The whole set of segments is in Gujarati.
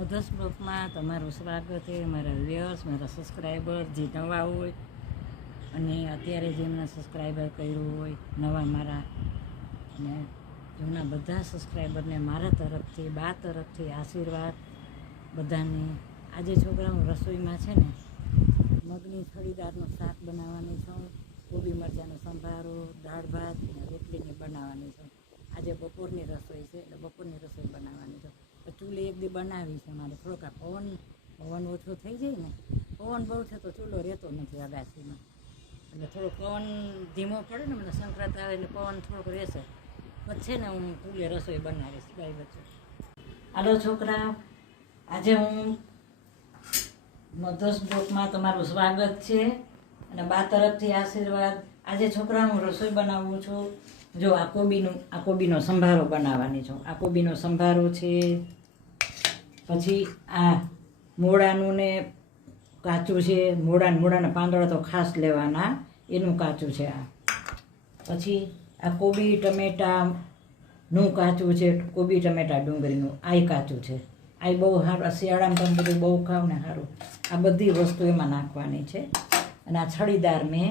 મોધસ બ્લોગમાં તમારું સ્વાગત છે. મારા વ્યુઅર્સ, મારા સબસ્ક્રાઈબર જે નવા હોય અને અત્યારે જેમના સબસ્ક્રાઈબર કર્યું હોય નવા મારા અને જૂના બધા સબસ્ક્રાઈબરને મારા તરફથી બા તરફથી આશીર્વાદ બધાને. આજે છોકરા હું રસોઈમાં છે ને મગની થળીદારનું શાક બનાવવાની છું, કોબી મરચાંનો સંભારો, દાળ ભાત અને રોટલીને બનાવવાની છું. આજે બપોરની રસોઈ છે એટલે બપોરની રસોઈ બનાવવાની છે. ચૂલે એક દી બનાવી છે મારે, થોડોક આ પવન ઓછો થઈ જાય ને, પવન બહુ છે તો ચૂલો રહેતો નથી અગાસીમાં, એટલે થોડો પવન ધીમો પડે ને મને સંક્રાંત આવે એટલે પવન થોડોક રહેશે પછી ને હું ચૂલે રસોઈ બનાવીશ. ગાય વચ્ચે હાલો છોકરા, આજે હું મધસ બ્લોકમાં તમારું સ્વાગત છે અને બા તરફથી આશીર્વાદ. આજે છોકરા હું રસોઈ બનાવું છું. જો આ કોબીનો સંભારો બનાવવાની છું. આ કોબીનો સંભારો છે. પછી આ મોળાનું ને કાચું છે, મોળાના પાંદડા તો ખાસ લેવાના, એનું કાચું છે આ. પછી આ કોબી ટમેટાનું કાચું છે, કોબી ટમેટા ડુંગળીનું આ કાચું છે. આ બહુ સારું, શિયાળામાં તમે બધું બહુ ખાવ ને સારું. આ બધી વસ્તુ એમાં નાખવાની છે. અને આ છડીદાર મેં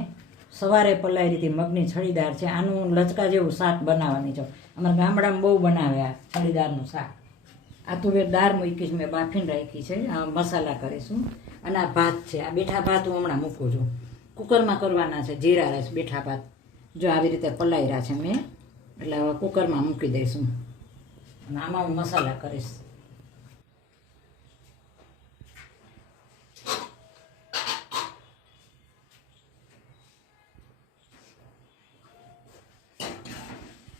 સવારે પલાળી હતી, મગની છડીદાર છે. આનું લચકા જેવું શાક બનાવવાની છે. અમારા ગામડામાં બહુ બનાવે આ છડીદારનું શાક. આ તુવેર દાળ મૂકીશ મેં, બાફીને રાખી છે. આ મસાલા કરીશું. અને આ ભાત છે, આ બેઠા ભાત હું હમણાં મૂકું છું. કુકરમાં કરવાના છે જીરા રાઈસ બેઠા ભાત. જો આવી રીતે પલાળ્યા છે મેં, એટલે હવે કુકરમાં મૂકી દઈશું. અને આમાં હું મસાલા કરીશ.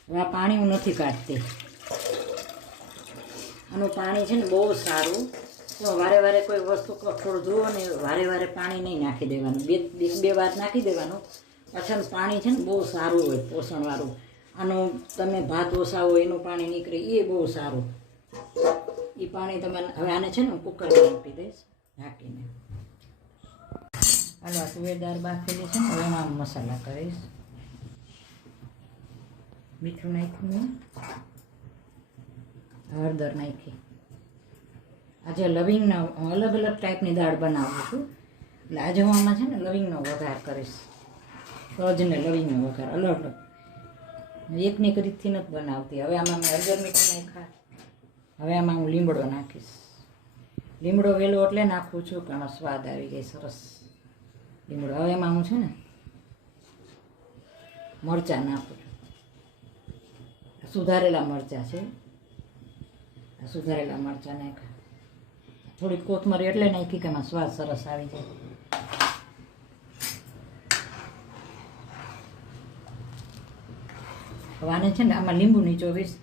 હવે આ પાણી હું નથી કાઢતી. આનું પાણી છે ને બહુ સારું. વારે વારે કોઈ વસ્તુ થોડું જુઓ ને, વારે વારે પાણી નહીં નાખી દેવાનું, બે વાર નાખી દેવાનું. પાછળ પાણી છે ને બહુ સારું હોય, પોષણવાળું. આનું તમે ભાત ઓછાવો એનું પાણી નીકળે એ બહુ સારું. એ પાણી તમે હવે આને છે ને હું કુકરમાં મૂકી દઈશ ઢાંકીને. હાલો, આ તુવેર દાળ બાફેલી છે ને, હવે એમાં મસાલા કરીશ. મીઠું નાખ્યું, હળદર નાખી. આજે લવિંગનો અલગ અલગ ટાઈપની દાળ બનાવું છું, એટલે આજે હું આમાં છે ને લવિંગનો વઘાર કરીશ. તજ ને લવિંગનો વઘાર અલગ અલગ, એકની રીતથી નથી બનાવતી. હવે આમાં મેં હળદર મીઠું નાખ્યા. હવે આમાં હું લીમડો નાખીશ. લીમડો વહેલો એટલે નાખું છું કે આમાં સ્વાદ આવી જાય સરસ લીમડો. હવે એમાં હું છે ને મરચાં નાખું છું. સુધારેલા મરચાં છે, સુધારેલા મરચાં નાખ્યા. થોડીક કોથમરી એટલે નાખી કે એમાં સ્વાદ સરસ આવી જાય. હવે આને છે ને આમાં લીંબુ નીચોવીશ.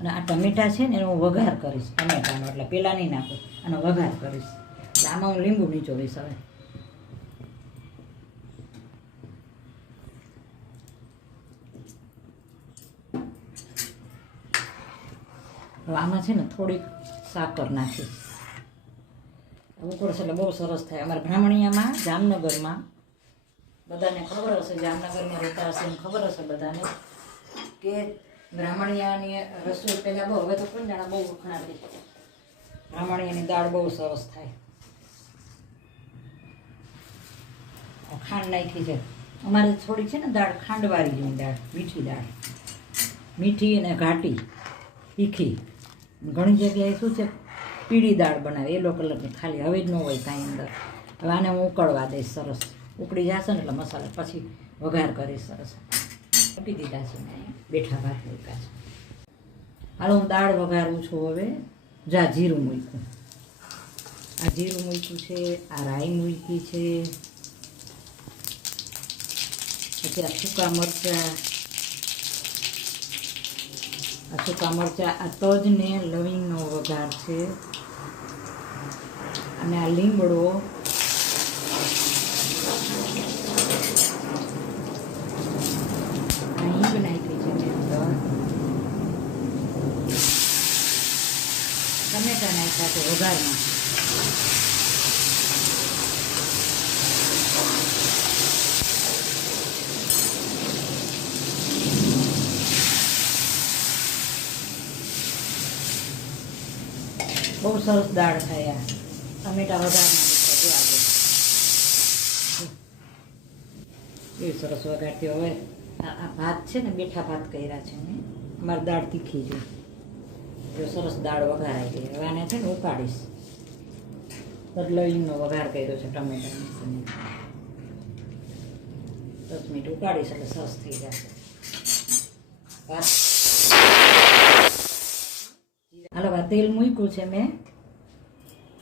અને આ ટમેટા છે ને એનો હું વઘાર કરીશ. ટમેટાનો એટલે પેલા નહીં નાખું, આનો વઘાર કરીશ. એટલે આમાં હું લીંબુ નીચોવીશ. હવે આમાં છે ને થોડીક સાકર નાખીશ. ઉકળશે એટલે બહુ સરસ થાય. અમારા બ્રાહ્મણીયામાં જામનગરમાં બધાને ખબર હશે, જામનગરમાં રહેતા હશે, ખબર હશે બધાને કે બ્રાહ્મણીયાની રસોઈ પહેલાં બહુ, હવે તો કોણ જાણે બહુ વખણાતી. બ્રાહ્મણીયાની દાળ બહુ સરસ થાય. ખાંડ નાખી છે અમારે થોડીક છે ને દાળ, ખાંડવાળી જેવી દાળ, મીઠી દાળ, મીઠી અને ઘાટી તીખી. ઘણી જગ્યાએ શું છે પીળી દાળ બનાવે યલો કલરની, ખાલી હવે જ ન હોય કાંઈ અંદર. હવે આને હું ઉકળવા દઈશ. સરસ ઉકળી જશે ને એટલે મસાલા પછી વઘાર કરીશ. સરસ આપી દીધા છે મેં, બેઠા ભાત મૂક્યા છે. હાલો હું દાળ વઘારું છું. હવે જા જીરું મૂક્યું, આ જીરું મૂક્યું છે, આ રાઈ મૂકી છે, પછી આ સૂકા મરચાં, આ સૂકા મરચાં, આ તજ ને લવિંગનો વઘાર છે, અને આ લીમડો, આ હિંગ નાખી છે મેં અંદર, ટમેટા નાખ્યા છે વઘારમાં. બહુ સરસ દાળ થાય આ ટમેટા વઘારના મીઠા જો આગળ એ સરસ વઘારતી. હવે આ ભાત છે ને બેઠા ભાત કર્યા છે મેં, અમારી દાળ તીખી છે. જો સરસ દાળ વઘારાઈ ગઈ. હવે આને છે ને ઉકાળીશ. લવિંગનો વઘાર કર્યો છે ટમેટાની. 10 મિનિટ ઉકાળીશ એટલે સરસ થઈ જશે ભાત. હાલો આ તેલ મૂક્યું છે મેં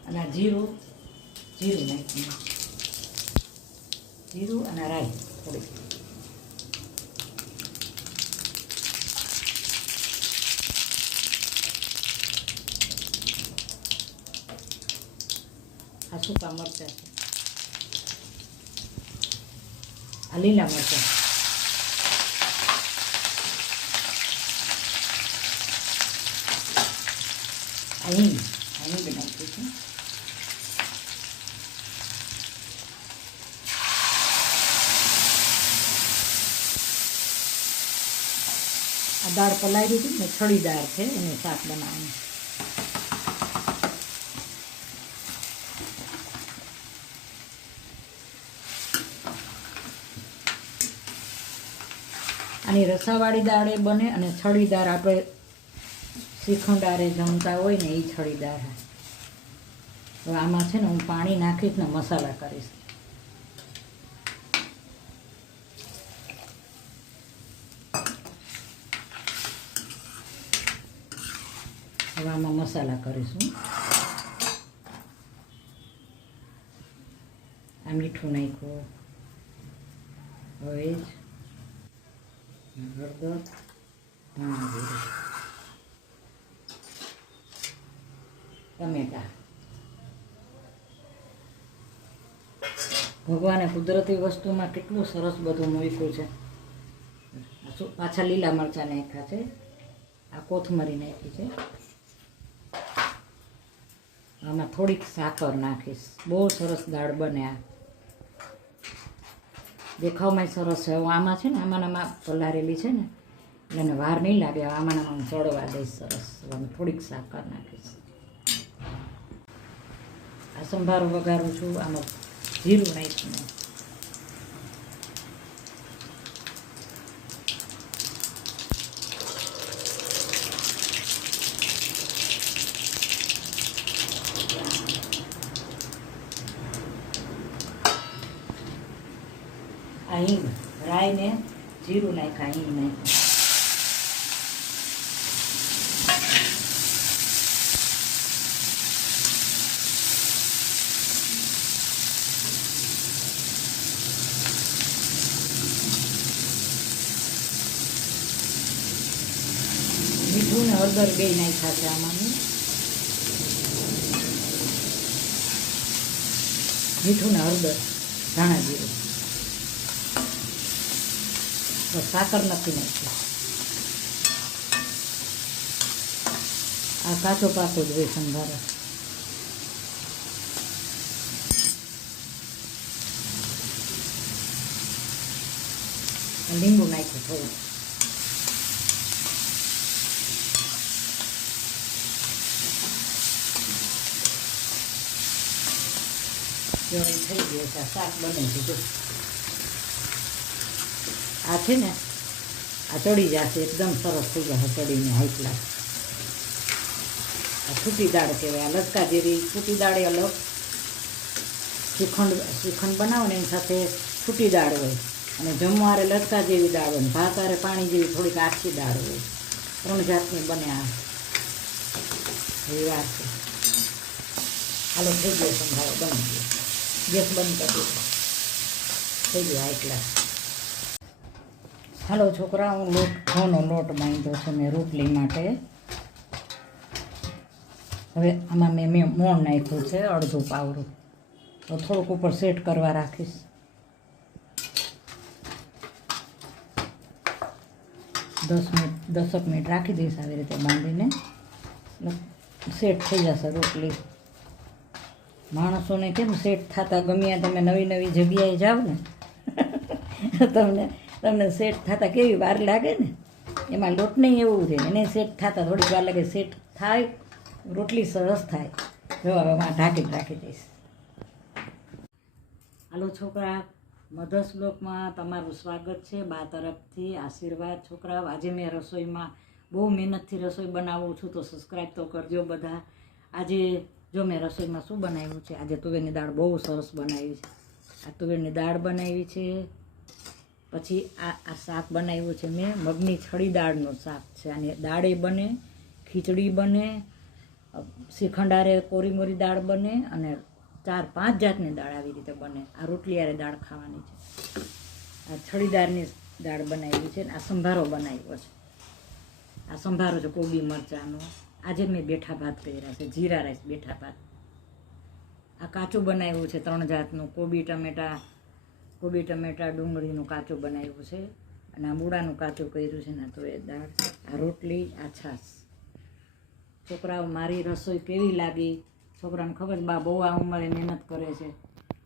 અને જીરું નાખ્યું, જીરું અને રાઈ થોડી. આ સૂકા મરચાં છે, આ લીલા મરચાં, આ હિંગ નાખ્યું છે. આ દાળ પલાળી હતી ને છડી દાળ છે, એનું શાક બનાવવાનું. આની રસાવાળી દાળ એ બને અને છડીદાર આપણે શ્રીખંડારે જમતા હોય ને એ છડીદાર. હવે આમાં છે ને હું પાણી નાખીશ ને મસાલા કરીશ. હવે આમાં મસાલા કરીશું. આ મીઠું નાખ્યું, હવે હળદર, ધાણા જીરું, ટમેટા. ભગવાને કુદરતી વસ્તુમાં કેટલું સરસ બધું મૂક્યું છે. પાછા લીલા મરચાં નાખ્યા છે, આ કોથમરી નાખી છે. આમાં થોડીક સાકર નાખીશ. બહુ સરસ દાળ બને. આ દેખાવમાં સરસ છે. આમાં છે ને આમાં પલારેલી છે ને એટલે એને વાર નહીં લાગે. આમાં હું ચડવા દઈશ સરસ. થોડીક સાકર નાખીશ. આ સંભારો વઘારું છું. આમાં જીરું નાખીને આ હિંગ, રાઈ ને જીરું નાખ્યા, હિંગ નાખ્યા. મીઠું ને હળદર બે નાખ્યા છે આમાં. મીઠું ને હળદર, ધાણા જીરું. સાકર નથી નાખી. આ કાચો પાકો જ હોય સંભારો. લીંબુ નાખ્યું થોડું. જો એ થઈ ગયું છે. શાક બને છે. જો આ છે ને આ ચડી જશે, એકદમ સરસ થઈ જશે ચડીને હાઈ ક્લાસ. આ છૂટી દાળ કહેવાય. આ લચકા જેવી છૂટી દાળ એ અલગ. શ્રીખંડ બનાવો ને એની સાથે છૂટી દાળ હોય અને જમવારે લચકા જેવી દાળ હોય, ભાતારે પાણી જેવી થોડીક આછી દાળ હોય. 3 જાતની બને. આ એવી વાત છે. હાલો થઈ ગયો સંભાળો, બની ગયો. ગેસ બંધ કરી દો. થઈ ગયો હાઈ ક્લાસ. હાલો છોકરા, હું ઘઉંનો લોટ બાંધ્યો છે મેં રોટલી માટે. હવે આમાં મેં મોણ નાખ્યું છે અડધું પાવરું. તો થોડુંક ઉપર સેટ કરવા રાખીશ. દસક મિનિટ રાખી દઈશ આવી રીતે બાંધીને. સેટ થઈ જશે રોટલી. માણસોને કેમ સેટ થતા ગમ્યા. તમે નવી જગ્યાએ જાઓ ને તમને સેટ થતાં કેવી વાર લાગે ને. એમાં લોટ નહીં એવું છે, એને સેટ થતાં થોડીક વાર લાગે. સેટ થાય રોટલી સરસ થાય. જો હવે હું ઢાંકી રાખી દઈશ. હાલો છોકરા, મધર્સ બ્લોકમાં તમારું સ્વાગત છે. બા તરફથી આશીર્વાદ. છોકરાઓ, આજે મેં રસોઈમાં બહુ મહેનતથી રસોઈ બનાવું છું, તો સબસ્ક્રાઈબ તો કરજો બધા. આજે જો મેં રસોઈમાં શું બનાવ્યું છે, આજે તુવેરની દાળ બહુ સરસ બનાવી છે. આ તુવેરની દાળ બનાવી છે. પછી આ શાક બનાવ્યું છે મેં, મગની છડી દાળનું શાક છે. આની દાળે બને, ખીચડી બને, શ્રીખંડારે કોરી મોરી દાળ બને, અને 4-5 જાતની દાળ આવી રીતે બને. આ રોટલી હારે દાળ ખાવાની છે. આ છડીદારની દાળ બનાવી છે. આ સંભારો બનાવ્યો છે. આ સંભારો છે કોબી મરચાંનો. આજે મેં બેઠા ભાત કર્યા છે, જીરા રાઈસ બેઠા ભાત. આ કાચું બનાવ્યું છે 3 જાતનું, કોબી ટમેટા ડુંગળીનું કાચું બનાવ્યું છે. અને આ મૂળાનું કાચું કર્યું છે ને. તો એ દાળ, આ રોટલી, આ છાશ. છોકરાઓ, મારી રસોઈ કેવી લાગી? છોકરાને ખબર, બા બહુ આ ઉંમરે મહેનત કરે છે.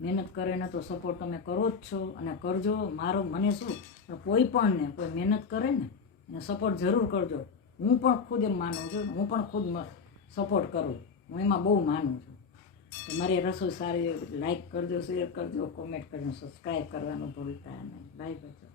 મહેનત કરે ને તો સપોર્ટ તમે કરો જ છો, અને કરજો. મારો મને શું, કોઈ પણને કોઈ મહેનત કરે ને એને સપોર્ટ જરૂર કરજો. હું પણ ખુદ એમ માનું છું, હું પણ ખુદ સપોર્ટ કરું, હું એમાં બહુ માનું છું. તો મારી રસોઈ સારી લાઈક કરજો, શેર કરજો, કોમેન્ટ કરજો, સબસ્ક્રાઈબ કરવાનું ભૂલતા નહીં. Bye bye.